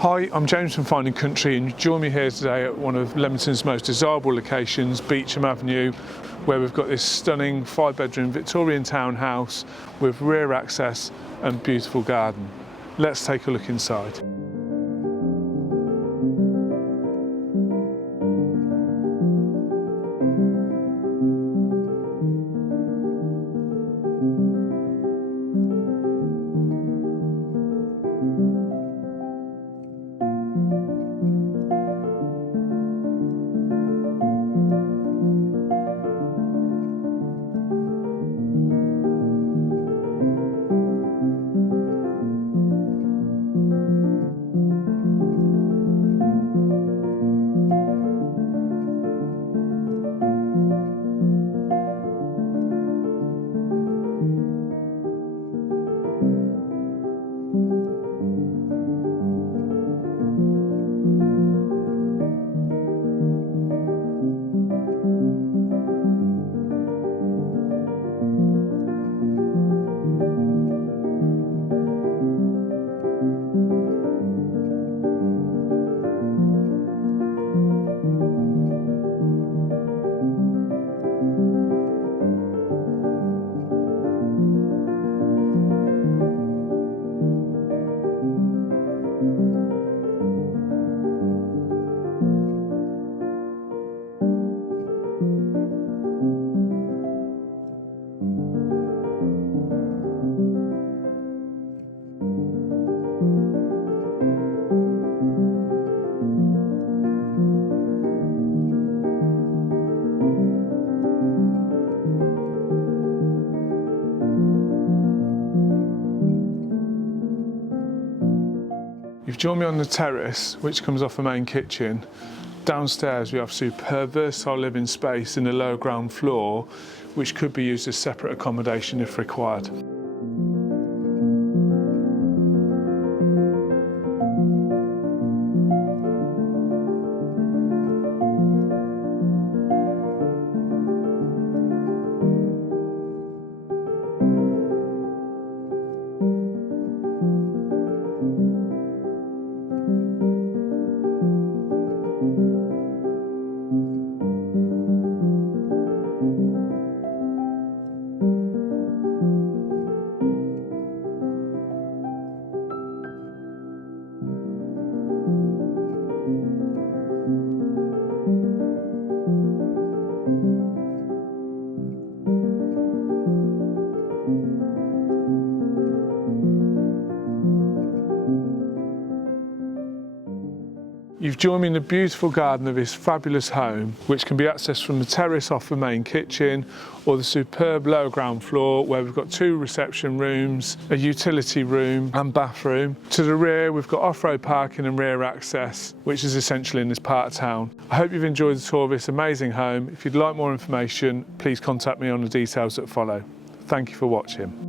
Hi, I'm James from Finding Country and you join me here today at one of Leamington's most desirable locations, Beauchamp Avenue, where we've got this stunning 5-bedroom Victorian townhouse with rear access and beautiful garden. Let's take a look inside. You've joined me on the terrace, which comes off the main kitchen. Downstairs we have superb versatile living space in the lower ground floor, which could be used as separate accommodation if required. You've joined me in the beautiful garden of this fabulous home, which can be accessed from the terrace off the main kitchen or the superb lower ground floor where we've got 2 reception rooms, a utility room and bathroom. To the rear we've got off-road parking and rear access, which is essential in this part of town. I hope you've enjoyed the tour of this amazing home. If you'd like more information, please contact me on the details that follow. Thank you for watching.